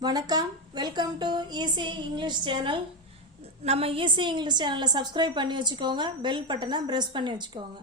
வணக்கம். Welcome to easy English channel நம்ம easy English சேனலை சப்ஸ்கிரைப் பண்ணி வச்சுக்கோங்க. பெல் பட்டனை ப்ரெஸ் பண்ணி வச்சுக்கோங்க.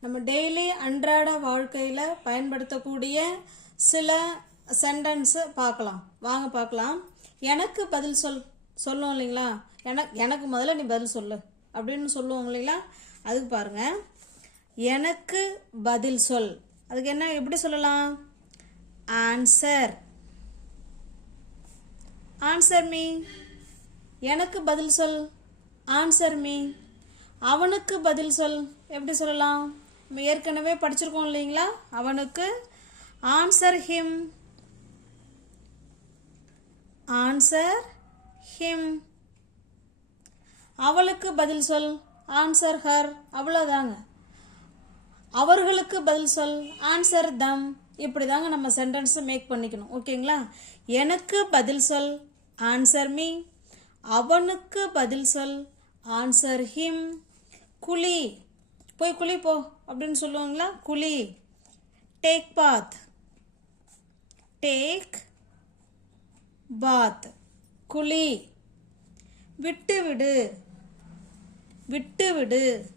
நம்ம டெய்லி அன்றாட வாழ்க்கையில் பயன்படுத்தக்கூடிய சில சென்டென்ஸு பார்க்கலாம். வாங்க பார்க்கலாம். எனக்கு பதில் சொல் சொல்லுவோம் இல்லைங்களா? எனக்கு எனக்கு முதல்ல நீ பதில் சொல்லு. அப்படின்னு சொல்லுவோம் இல்லைங்களா? அதுக்கு பாருங்கள் எனக்கு பதில் சொல். அதுக்கு என்ன எப்படி சொல்லலாம்? ஆன்சர் ஆன்சர் மீ எனக்கு பதில் சொல். ஆன்சர் மீ அவனுக்கு பதில் சொல். எப்படி சொல்லலாம்? நம்ம ஏற்கனவே படிச்சிருக்கோம் இல்லைங்களா? அவனுக்கு ஆன்சர் ஹிம் ஆன்சர் ஹிம் அவளுக்கு பதில் சொல். ஆன்சர் ஹர் அவ்வளோதாங்க அவர்களுக்கு பதில் சொல். ஆன்சர் தம் இப்படி தாங்க நம்ம சென்டென்ஸை மேக் பண்ணிக்கணும். ஓகேங்களா எனக்கு பதில் சொல். ஆன்சர் மீ அவனுக்கு பதில் சொல். ஆன்சர் ஹிம் குழி. போய் குழி போ அப்படின்னு சொல்லுவாங்களா? குழி. டேக் பாத் டேக் பாத் குழி. விட்டு விடு. விட்டு விடு.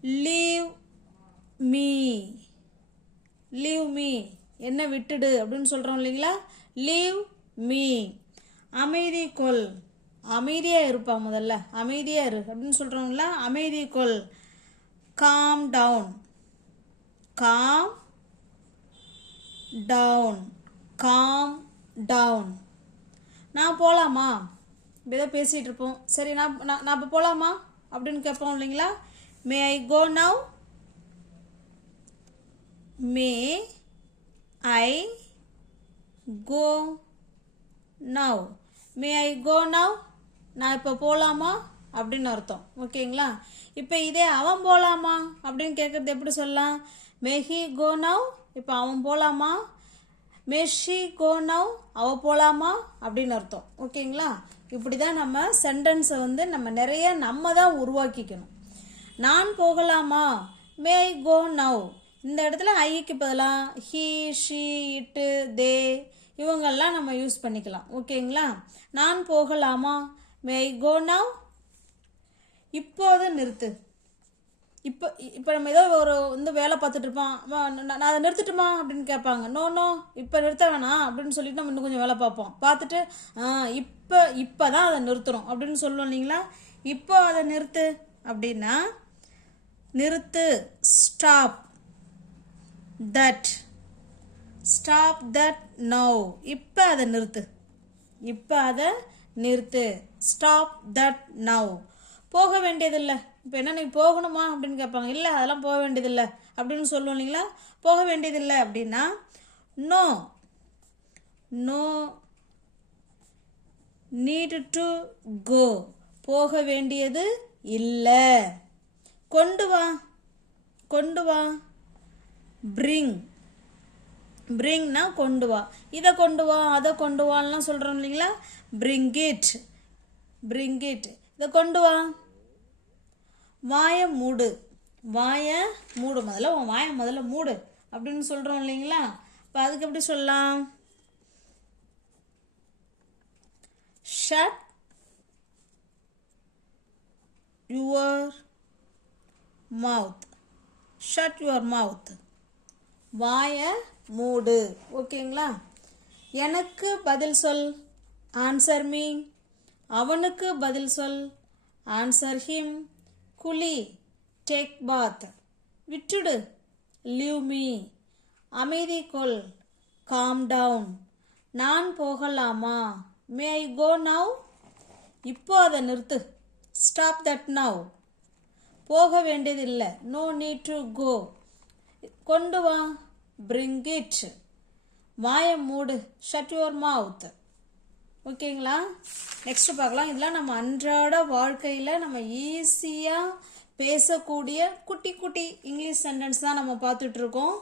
லீவ் மீ லீவ் மீ என்ன விட்டுடு அப்படின்னு சொல்கிறோம் இல்லைங்களா? லீவ் மீ அமைதி கொள். அமைதியாக இருப்பா முதல்ல. அமைதியாக இரு. அப்படின்னு சொல்கிறோம்ல அமைதி கொள். Calm down calm down calm down நான் போகலாமா இப்படிதான் பேசிகிட்டு இருப்போம். சரி நான் நான் நான் இப்போ போகலாமா அப்படின்னு கேட்போம் இல்லைங்களா? May I go now may I go now may I go now நான் இப்போ போகலாமா அப்படின்னு அர்த்தம். ஓகேங்களா? இப்போ இதே அவன் போகலாமா அப்படின்னு கேட்குறது எப்படி சொல்லலாம்? மே ஹி கோ நவ் இப்போ அவன் போகலாமா மே ஷி கோ நவ் அவ போகலாமா அப்படின்னு அர்த்தம். ஓகேங்களா? இப்படி தான் நம்ம சென்டென்ஸை வந்து நம்ம நிறைய நம்ம தான் உருவாக்கிக்கணும். நான் போகலாமா? மே ஐ கோ நவ் இந்த இடத்துல ஐக்கு பதிலாக ஹீ ஷீ இட்டு தே இவங்கெல்லாம் நம்ம யூஸ் பண்ணிக்கலாம். ஓகேங்களா? நான் போகலாமா? மே கோ நவ் இப்போது நிறுத்து. இப்போ இப்போ நம்ம ஏதோ ஒரு வந்து வேலை பார்த்துட்டு இருப்பான் நான் அதை நிறுத்தட்டுமா? அப்படின்னு கேட்பாங்க. நோ நோ இப்போ நிறுத்த வேணாம் அப்படின்னு சொல்லிட்டு நம்ம இன்னும் கொஞ்சம் வேலை பார்ப்போம். பார்த்துட்டு இப்போ இப்போ தான் அதை நிறுத்துறோம் அப்படின்னு சொல்லுவோம் இல்லைங்களா? இப்போ அதை நிறுத்து அப்படின்னா நிறுத்து. Stop that stop that no இப்போ அதை நிறுத்து. இப்போ அதை நிறுத்து. ஸ்டாப் தட் நவ் போக வேண்டியதில்லை. இப்போ என்ன நீ போகணுமா அப்படின்னு கேட்பாங்க. இல்லை அதெல்லாம் போக வேண்டியதில்லை. அப்படின்னு சொல்லுவோம் இல்லைங்களா? போக வேண்டியதில்லை அப்படின்னா no no need to go போக வேண்டியது இல்லை. கொண்டு வா. கொண்டு வா. பிரிங் பிரிங்னா கொண்டு வா. இதை கொண்டு வா அதை கொண்டு வான்லாம் சொல்கிறோம் இல்லைங்களா? பிரிங் இட் பிரிங் இட் இதை கொண்டு வா. வாயை மூடு. வாயை மூடு. முதல்ல உன் வாயை முதல்ல மூடு. அப்படின்னு சொல்கிறோம் இல்லைங்களா? இப்போ அதுக்கு எப்படி சொல்லலாம்? Shut your mouth shut your mouth வாயை மூடு. ஓகேங்களா? எனக்கு பதில் சொல். ஆன்சர் மீ அவனுக்கு பதில் சொல். ஆன்சர் ஹிம் குழி. டேக் பாத் விட்டுடு. லீவ் மீ அமைதி கொள். காம் டவுன் நான் போகலாமா? மே ஐ கோ நவ் இப்போ அதை நிறுத்து. ஸ்டாப் தட் நவ் போக வேண்டியதில்லை. நோ நீட் டு கோ கொண்டு வா. பிரிங் இட் வாயை மூடு. ஷட் யுவர் மவுத் ஓகேங்களா? நெக்ஸ்ட் பார்க்கலாம். இதெல்லாம் நம்ம அன்றாட வாழ்க்கையில் நம்ம ஈஸியாக பேசக்கூடிய குட்டி குட்டி இங்கிலீஷ் சென்டென்ஸ் தான் நம்ம பார்த்துட்டு இருக்கோம்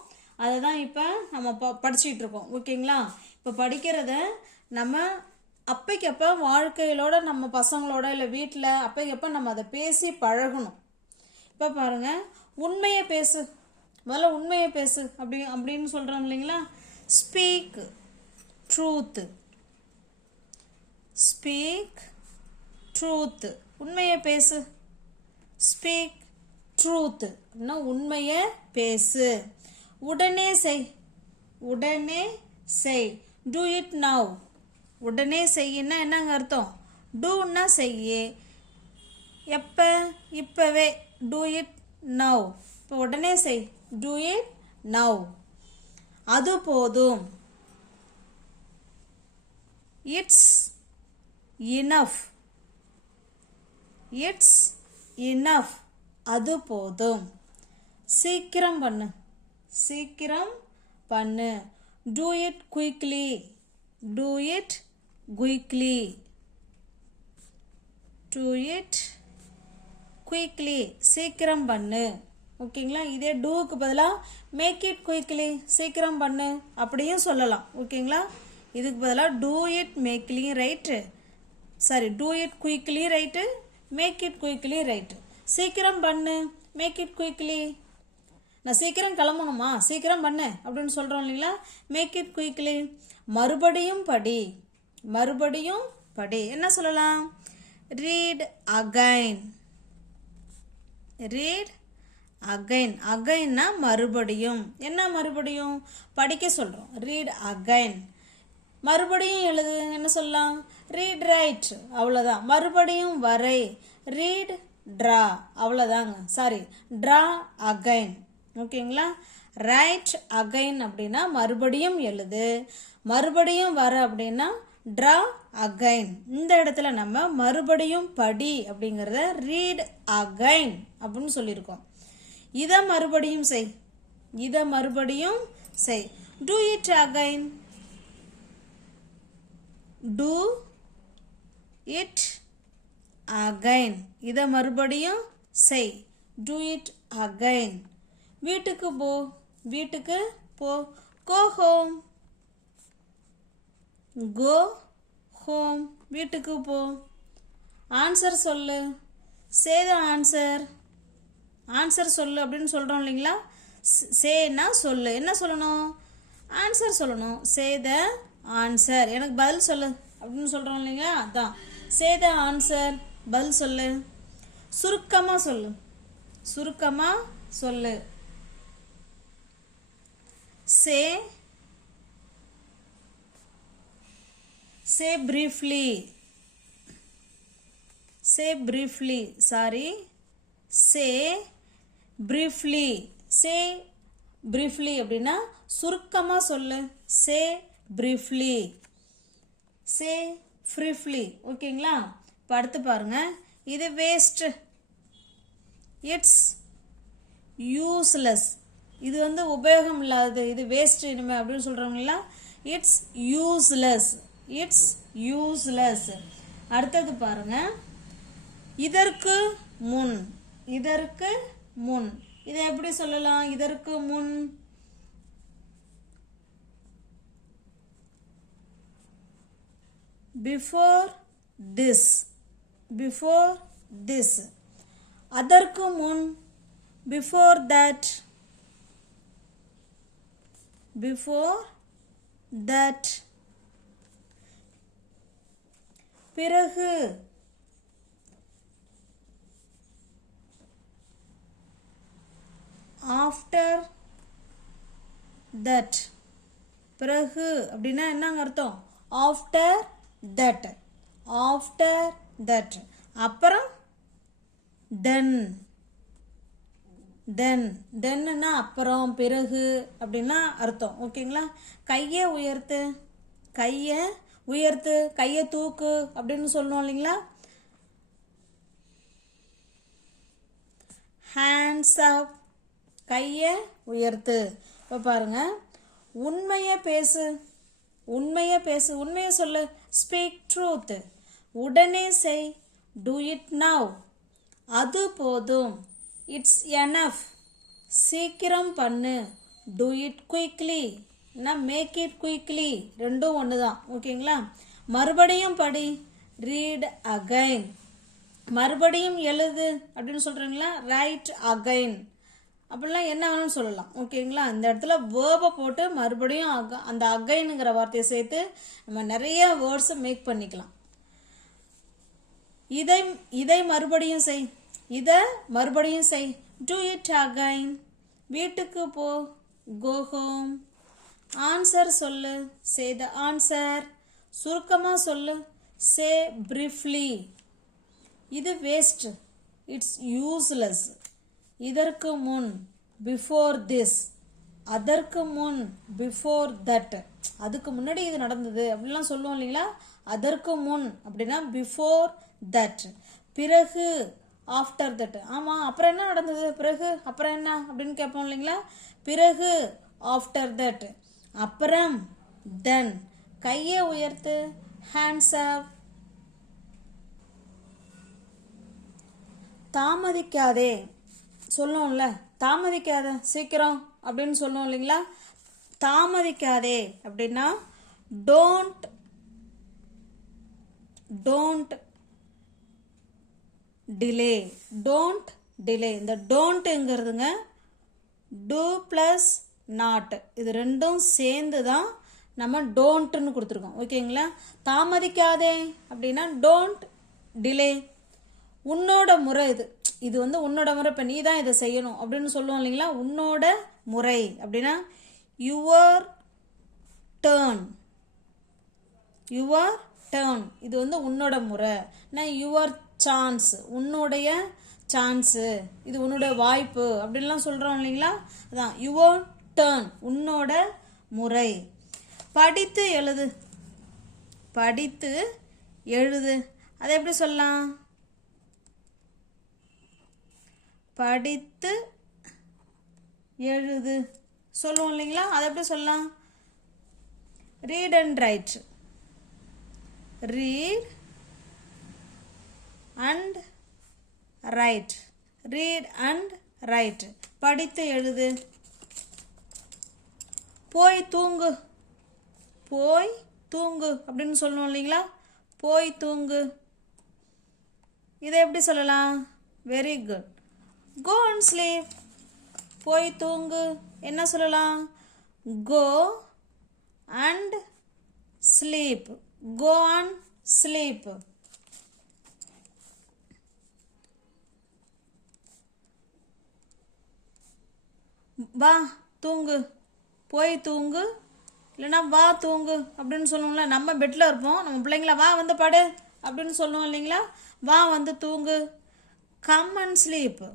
அதை தான் இப்போ நம்ம ப படிச்சுட்டு இருக்கோம் ஓகேங்களா? இப்போ படிக்கிறத நம்ம அப்பைக்கப்போ வாழ்க்கையிலோட நம்ம பசங்களோட இல்லை வீட்டில் அப்பைக்கப்போ நம்ம அதை பேசி பழகணும். இப்போ பாருங்க. உண்மையை பேசு. முதல்ல உண்மையை பேசு. அப்படி அப்படின்னு சொல்கிறோம் இல்லைங்களா? ஸ்பீக் ட்ரூத்து ஸ்பீக் ட்ரூத்து உண்மையை பேசு. ஸ்பீக் ட்ரூத்து அப்படின்னா உண்மையை பேசு. உடனே செய். உடனே செய். டூ இட் நவ் உடனே செய்யினா என்னங்க அர்த்தம்? டூன்னா செய்யு. எப்போ? இப்போவே. டூ இட் நவ் இப்போ உடனே செய். டூ இட் நவ் அது போதும். இட்ஸ் இனஃப் இட்ஸ் இனஃப் அது போதும். சீக்கிரம் பண்ணு. சீக்கிரம் பண்ணு. Do it quickly do it quickly do it quickly சீக்கிரம் பண்ணு. ஓகேங்களா? இதே டூக்கு பதிலாக மேக் இட் குயிக்லி சீக்கிரம் பண்ணு அப்படியும் சொல்லலாம். ஓகேங்களா? இதுக்கு பதிலாக do it மேக்லி right sorry do it quickly right make it quickly right சீக்கிரம் பண்ணு மேக் இட் குயிக்லி நான் சீக்கிரம் கிளம்பணுமா? சீக்கிரம் பண்ணு அப்படின்னு சொல்கிறோம் இல்லைங்களா? மேக் இட் குயிக்லி மறுபடியும் படி. மறுபடியும் படி. என்ன சொல்லலாம்? ரீட் அகைன் ரீட் அகைன் அகைன்னா மறுபடியும். என்ன மறுபடியும்? படிக்க சொல்கிறோம் ரீட் அகைன் மறுபடியும் எழுது. என்ன சொல்லலாம்? ரீட் ரைட் அவ்வளோதான் மறுபடியும் வரை. ரீட் ட்ரா அவ்வளோதாங்க சாரி ட்ரா அகைன் ஓகேங்களா? ரைட் அகைன் அப்படின்னா மறுபடியும் எழுது. மறுபடியும் வர அப்படின்னா ட்ரா அகைன் இந்த இடத்துல நம்ம மறுபடியும் படி அப்படிங்கிறத ரீட் அகைன் அப்படின்னு சொல்லியிருக்கோம். இதை மறுபடியும் செய். இதை மறுபடியும் செய். Do it again do it again இதை மறுபடியும் செய். டூ இட் அகைன் வீட்டுக்கு போ. வீட்டுக்கு போ. கோ ஹோம் கோ ஹோம் வீட்டுக்கு போ. ஆன்சர் சொல்லு. சே த ஆன்சர் ஆன்சர் சொல்லு அப்படின்னு சொல்கிறோம் இல்லைங்களா? சேனா சொல்லு. என்ன சொல்லணும்? ஆன்சர் சொல்லணும். சே த ஆன்சர் எனக்கு பதில் சொல்லு அப்படின்னு சொல்கிறோம் இல்லைங்களா? அதான். சே த ஆன்சர் பதில் சொல்லு. சுருக்கமாக சொல்லு. சுருக்கமாக சொல்லு. Say say briefly say briefly sorry say briefly say briefly அப்படின்னா சுருக்கமாக சொல்லு. சே ப்ரீஃப்லி சே ஃப்ரீஃப்லி ஓகேங்களா? இப்போ அடுத்து பாருங்க. இது வேஸ்ட்டு இட்ஸ் யூஸ்லெஸ் இது வந்து உபயோகம் இல்லாதது. இது வேஸ்ட் இனிமே அப்படின்னு சொல்கிறவங்களா இட்ஸ் யூஸ்லெஸ் இட்ஸ் யூஸ்லெஸ் அடுத்தது பாருங்க. இதற்கு முன். இதற்கு முன். இதை எப்படி சொல்லலாம்? இதற்கு முன். பிஃபோர் திஸ் பிஃபோர் திஸ் அதற்கு முன். பிஃபோர் தட் பிஃபோர் தட் பிறகு ஆஃப்டர் தட் பிறகு அப்படின்னா என்னங்க அர்த்தம்? ஆஃப்டர் தட் ஆஃப்டர் தட் அப்புறம் தென் தென் தென்னுன்னா அப்புறம் பிறகு அப்படின்னா அர்த்தம். ஓகேங்களா? கையை உயர்த்து. கையை உயர்த்து. கையை தூக்கு அப்படின்னு சொல்லணும் இல்லைங்களா? ஹேண்ட்ஸ் அப் கையை உயர்த்து. இப்போ பாருங்க. உண்மையை பேசு. உண்மையை பேசு. உண்மையை சொல்லு. ஸ்பீக் ட்ரூத் உடனே செய். டூ இட் நவ் அது போதும். இட்ஸ் எனஃப் சீக்கிரம் பண்ணு. டூ இட் குயிக்லி நான் மேக் இட் குயிக்லி ரெண்டும் ஒன்று தான் ஓகேங்களா? மறுபடியும் படி. ரீட் அகைன் மறுபடியும் எழுது. அப்படின்னு சொல்கிறீங்களா ரைட் அகைன் அப்படிலாம் என்ன வேணும்னு சொல்லலாம். ஓகேங்களா அந்த இடத்துல வேர்பை போட்டு மறுபடியும் அக அந்த அகைனுங்கிற வார்த்தையை சேர்த்து நம்ம நிறைய வேர்ட்ஸை மேக் பண்ணிக்கலாம். இதை இதை மறுபடியும் செய். இதை மறுபடியும் செய். டூ இட் அகைன் வீட்டுக்கு போ. கோ ஹோம் ஆன்சர் சொல்லு. சே த ஆன்சர் சுருக்கமாக சொல்லு. சே ப்ரீஃப்லி இது வேஸ்ட் இட்ஸ் யூஸ்லெஸ் இதற்கு முன் பிஃபோர் திஸ் அதற்கு முன் பிஃபோர் தட் அதுக்கு முன்னாடி இது நடந்தது. அப்படிலாம் சொல்லுவோம் இல்லைங்களா? அதற்கு முன் அப்படின்னா பிஃபோர் தட் பிறகு ஆஃப்டர் தட் ஆமாம் அப்புறம் என்ன நடந்தது? பிறகு அப்புறம் என்ன அப்படின்னு கேட்போம் இல்லைங்களா? பிறகு ஆஃப்டர் தட் அப்புறம் தென் கையை உயர்த்து ஹேண்ட்ஸ் அப் தாமதிக்காதே. சொல்லுவோம்ல தாமதிக்காத சீக்கிரம் அப்படின்னு சொல்லுவோம் இல்லைங்களா? தாமதிக்காதே அப்படின்னா don't don't delay don't delay இந்த டோன்ட்டுங்கிறதுங்க டூ ப்ளஸ் நாட் இது ரெண்டும் சேர்ந்து தான் நம்ம டோன்ட்டுன்னு கொடுத்துருக்கோம். ஓகேங்களா? தாமதிக்காதே அப்படின்னா டோன்ட் டிலே உன்னோட முறை இது. இது வந்து உன்னோட முறை இப்போ நீ தான் இதை செய்யணும் அப்படின்னு சொல்லுவோம் இல்லைங்களா? உன்னோட முறை அப்படின்னா யுவர் டேர்ன் யுவர் டேர்ன் இது வந்து உன்னோட முறை. நான் யுவர் சான்ஸ் உன்னுடைய சான்ஸு இது உன்னோட வாய்ப்பு அப்படின்லாம் சொல்கிறோம் இல்லைங்களா? அதான் யுவர் டேர்ன் உன்னோட முறை. படித்து எழுது. படித்து எழுது. அதை எப்படி சொல்லலாம்? படித்து எழுது. சொல்லுவோம் இல்லைங்களா? அதை எப்படி சொல்லலாம்? Read and write read and write read and write படித்து எழுது. போய் தூங்கு. போய் தூங்கு. அப்படின்னு சொல்லணும் இல்லைங்களா? போய் தூங்கு. இதை எப்படி சொல்லலாம்? Very good go and sleep போய் தூங்கு. என்ன சொல்லலாம்? Go and sleep go and sleep வா தூங்கு. போய் தூங்கு. இல்லைன்னா வா தூங்கு அப்படின்னு சொல்லுவோம்ல நம்ம பெட்டில் இருப்போம். நம்ம பிள்ளைங்கள வா வந்து படு அப்படின்னு சொல்லுவோம் இல்லைங்களா? வா வந்து தூங்கு. Come and sleep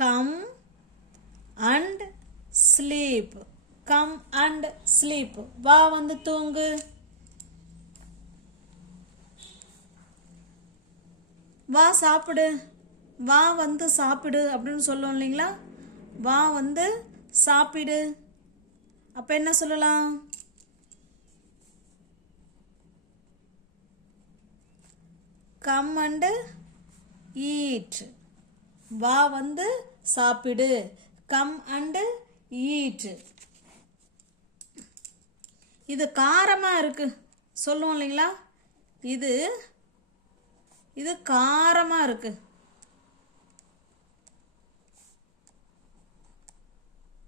come and sleep come and sleep வா வந்து தூங்கு. வா சாப்பிடு. வா வந்து சாப்பிடு அப்படின்னு சொல்லுவோம் இல்லைங்களா? வா வந்து சாப்பிடு. அப்போ என்ன சொல்லலாம்? கம் அண்டு ஈட் வா வந்து சாப்பிடு. Come and eat. இது காரமாக இருக்கு. சொல்லுவோம் இல்லைங்களா? இது இது காரமாக இருக்கு.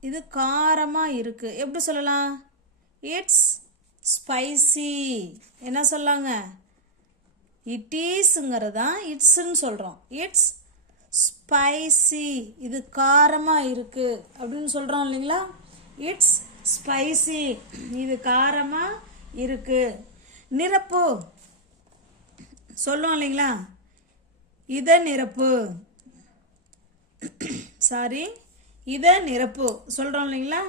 இது காரமாக இருக்கு. எப்படி சொல்லலாம்? இட்ஸ் ஸ்பைசி என்ன சொல்லாங்க? இட் ஈஸுங்கிறது தான் இட்ஸுன்னு சொல்கிறோம் இட்ஸ் ஸ்பைசி இது காரமாக இருக்குது அப்படின்னு சொல்கிறோம் இல்லைங்களா? இட்ஸ் ஸ்பைசி இது காரமாக இருக்குது நிரப்பு. சொல்லுவோம் இல்லைங்களா? இதை நிரப்பு. சாரி இதை நிரப்பு. சொல்கிறோம் இல்லைங்களா?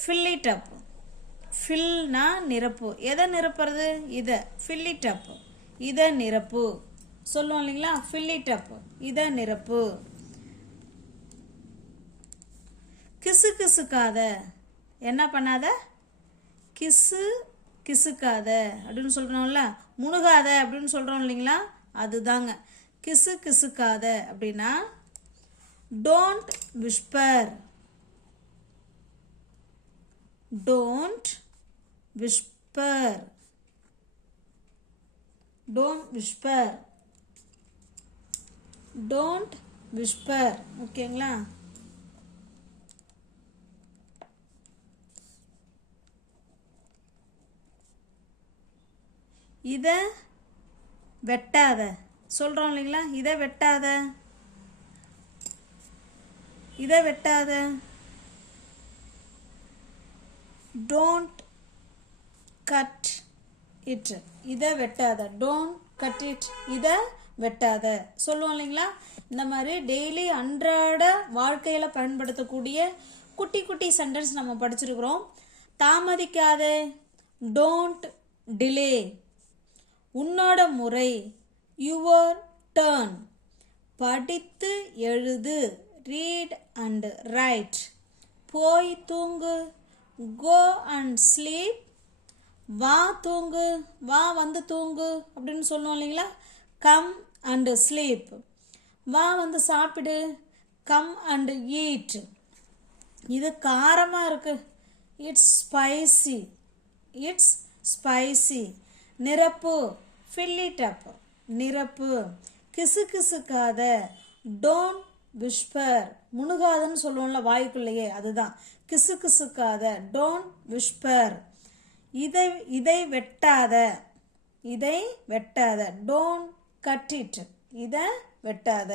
ஃபில் அப் ஃபில்னா நிரப்பு. எதை நிரப்புறது? இதை. ஃபில் அப் இதை நிரப்பு. சொல்லுவோம் இல்லைங்களா? ஃபில் இட் அப் இதை நிரப்பு. கிசு கிசுக்காத. என்ன பண்ணாத? கிசு கிசுக்காத. அப்படின்னு சொல்கிறோம்ல முணுகாத அப்படின்னு சொல்கிறோம் இல்லைங்களா? அதுதாங்க. கிசு கிசுக்காத அப்படின்னா don't whisper don't whisper don't whisper don't whisper ஓகேங்களா? இதை வெட்டாத. சொல்கிறோம் இல்லைங்களா? இதை வெட்டாத. இதை வெட்டாத. டோன்ட் கட் இட் இதை வெட்டாத. டோன்ட் கட் இட் இதை வெட்டாத. சொல்லுவோம் இல்லைங்களா? இந்த மாதிரி டெய்லி அன்றாட வாழ்க்கையில் பயன்படுத்தக்கூடிய குட்டி குட்டி சென்டென்ஸ் நம்ம படிச்சிருக்கிறோம். தாமதிக்காதே. டோன்ட் டிலே உன்னோட முறை. யுவர் டேர்ன் படித்து எழுது. ரீட் அண்ட் ரைட் போய் தூங்கு. கோ அண்ட் ஸ்லீப் வா தூங்கு. வா வந்து தூங்கு. அப்படின்னு சொல்லுவோம் இல்லைங்களா? கம் அண்டு ஸ்லீப் வா வந்து சாப்பிடு கம் அண்டு ஈட் இது காரமாக இருக்குது இட்ஸ் ஸ்பைசி இட்ஸ் ஸ்பைசி நிரப்பு. Fill it நிரப்பு. கிசு கிசுக்காத டோன்ட் விஷ்பர் முணுகாதன்னு சொல்லுவோம்ல வாய்க்குள்ளேயே அதுதான். கிசு கிசுக்காத டோன்ட் விஷ்பர் இதை இதை வெட்டாத. இதை வெட்டாத. டோன்ட் கட்டிட்டு. இதை வெட்டாத.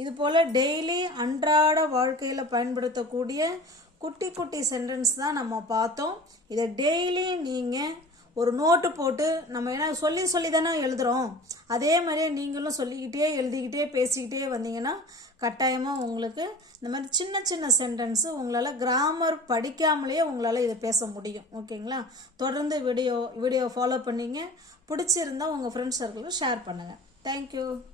இது போல் டெய்லி அன்றாட வாழ்க்கையில் பயன்படுத்தக்கூடிய குட்டி குட்டி சென்டென்ஸ் தான் நம்ம பார்த்தோம். இதை டெய்லி நீங்கள் ஒரு நோட்டு போட்டு நம்ம என்ன சொல்லி சொல்லி தானே எழுதுகிறோம் அதே மாதிரியே நீங்களும் சொல்லிக்கிட்டே எழுதிக்கிட்டே பேசிக்கிட்டே வந்தீங்கன்னா கட்டாயமாக உங்களுக்கு இந்த மாதிரி சின்ன சின்ன சென்டென்ஸு உங்களால் கிராமர் படிக்காமலேயே உங்களால் இதை பேச முடியும். ஓகேங்களா? தொடர்ந்து வீடியோ வீடியோ ஃபாலோ பண்ணிங்க. பிடிச்சிருந்தா உங்கள் ஃப்ரெண்ட்ஸ் சர்க்கிளுக்கு ஷேர் பண்ணுங்கள் Thank you.